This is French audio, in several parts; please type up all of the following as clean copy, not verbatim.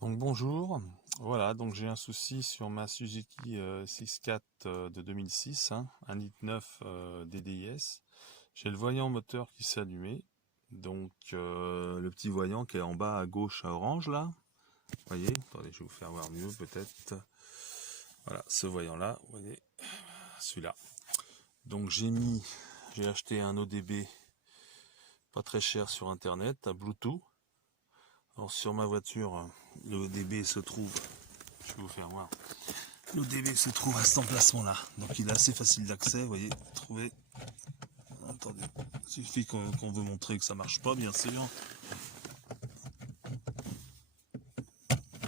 Donc bonjour, voilà, donc j'ai un souci sur ma Suzuki 6.4 de 2006, hein, 1,9 litre DDIS. J'ai le voyant moteur qui s'est allumé, donc le petit voyant qui est en bas à gauche à orange là, vous voyez, attendez, je vais vous faire voir mieux peut-être. Voilà, ce voyant là, vous voyez, celui-là. Donc j'ai acheté un ODB pas très cher sur internet, un Bluetooth. Alors sur ma voiture, le ODB se trouve, je vais vous faire voir, le ODB se trouve à cet emplacement-là, donc il est assez facile d'accès, vous voyez, trouver. Attendez, il suffit qu'on veut montrer que ça marche pas, bien sûr.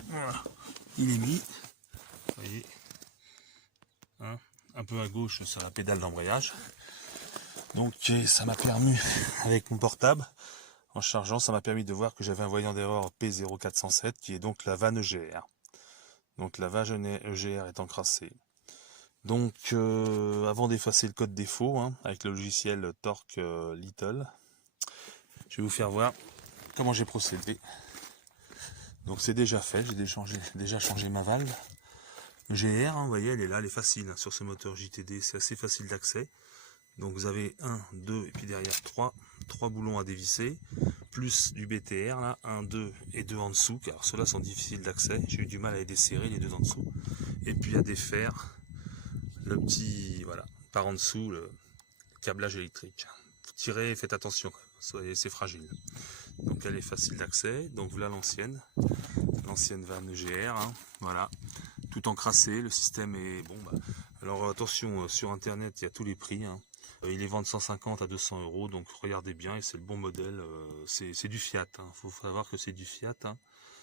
Voilà, il est mis, vous voyez, hein, un peu à gauche sur la pédale d'embrayage. Donc ça m'a permis, avec mon portable, en chargeant, ça m'a permis de voir que j'avais un voyant d'erreur P0407, qui est donc la vanne EGR. Donc la vanne EGR est encrassée. Donc avant d'effacer le code défaut, hein, avec le logiciel Torque Little, je vais vous faire voir comment j'ai procédé. Donc c'est déjà fait, j'ai déjà changé ma valve EGR, hein, vous voyez, elle est là, elle est facile, hein, sur ce moteur JTD, c'est assez facile d'accès. Donc vous avez 1, 2 et puis derrière 3 boulons à dévisser, plus du BTR là, 1, 2 et 2 en dessous, car ceux-là sont difficiles d'accès, j'ai eu du mal à les desserrer les deux en dessous, et puis à défaire le petit, voilà, par en dessous le câblage électrique. Vous tirez, faites attention, c'est fragile. Donc elle est facile d'accès, donc voilà l'ancienne vanne EGR, hein, voilà, tout encrassé, le système est bon. Alors attention, sur internet il y a tous les prix, hein. Il est vendu 150 à 200 euros, donc regardez bien, et c'est le bon modèle, c'est du Fiat, hein. Faut savoir que c'est du Fiat, hein.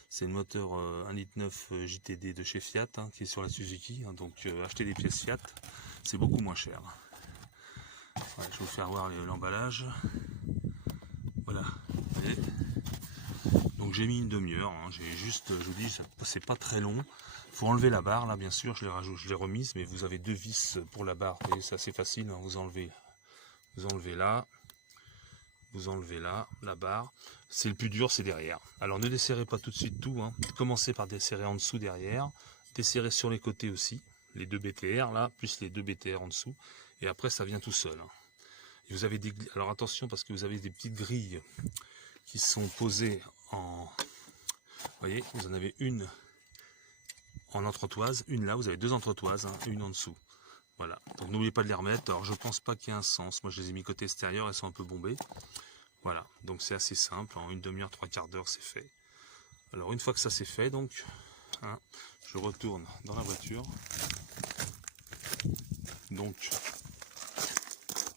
C'est le moteur 1,9 litre JTD de chez Fiat, hein, qui est sur la Suzuki, hein. Donc acheter des pièces Fiat, c'est beaucoup moins cher. Voilà, je vais vous faire voir l'emballage. Voilà. Donc j'ai mis une demi-heure, hein. J'ai juste, je vous dis, c'est pas très long. Faut enlever la barre là, bien sûr, je l'ai remise, mais vous avez deux vis pour la barre. Vous voyez, c'est assez facile, hein. Vous enlevez là, la barre. C'est le plus dur, c'est derrière. Alors ne desserrez pas tout de suite tout, hein. Commencez par desserrer en dessous, derrière. Desserrez sur les côtés aussi, les deux BTR là, plus les deux BTR en dessous. Et après ça vient tout seul, hein. Et vous avez alors attention, parce que vous avez des petites grilles qui sont posées en... Vous voyez, vous en avez une en entretoise, une là, vous avez deux entretoises, hein, une en dessous. Voilà, donc n'oubliez pas de les remettre. Alors je pense pas qu'il y ait un sens, moi je les ai mis côté extérieur, elles sont un peu bombées. Voilà, donc c'est assez simple, en une demi-heure, trois quarts d'heure c'est fait. Alors une fois que ça c'est fait, donc, hein, je retourne dans la voiture. Donc,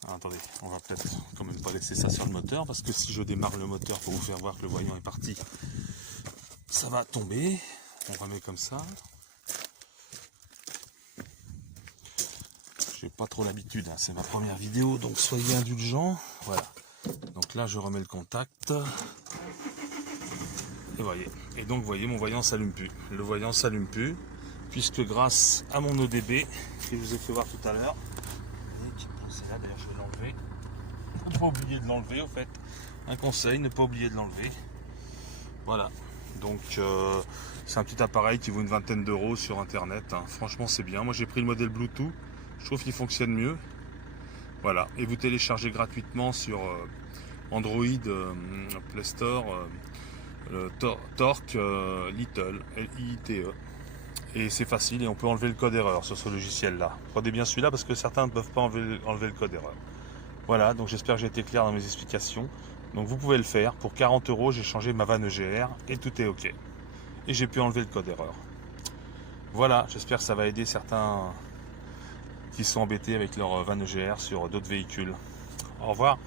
attendez, on va peut-être quand même pas laisser ça sur le moteur, parce que si je démarre le moteur pour vous faire voir que le voyant est parti, ça va tomber. On remet comme ça. J'ai pas trop l'habitude, hein. C'est ma première vidéo, donc soyez indulgents. Voilà. Donc là, je remets le contact. Et voyez. Et donc, vous voyez, mon voyant s'allume plus. Le voyant s'allume plus, puisque grâce à mon ODB, que je vous ai fait voir tout à l'heure, c'est là, d'ailleurs, je vais l'enlever. Ne pas oublier de l'enlever, au fait. Un conseil, ne pas oublier de l'enlever. Voilà. Donc, c'est un petit appareil qui vaut une vingtaine d'euros sur internet, hein. Franchement, c'est bien. Moi, j'ai pris le modèle Bluetooth. Je trouve qu'il fonctionne mieux. Voilà, et vous téléchargez gratuitement sur Android, Play Store, Torque Little, L-I-T-E. Et c'est facile, et on peut enlever le code erreur sur ce logiciel-là. Prenez bien celui-là, parce que certains ne peuvent pas enlever le code erreur. Voilà, donc j'espère que j'ai été clair dans mes explications. Donc vous pouvez le faire. Pour 40 euros, j'ai changé ma vanne EGR, et tout est OK. Et j'ai pu enlever le code erreur. Voilà, j'espère que ça va aider certains qui sont embêtés avec leur vanne EGR sur d'autres véhicules. Au revoir.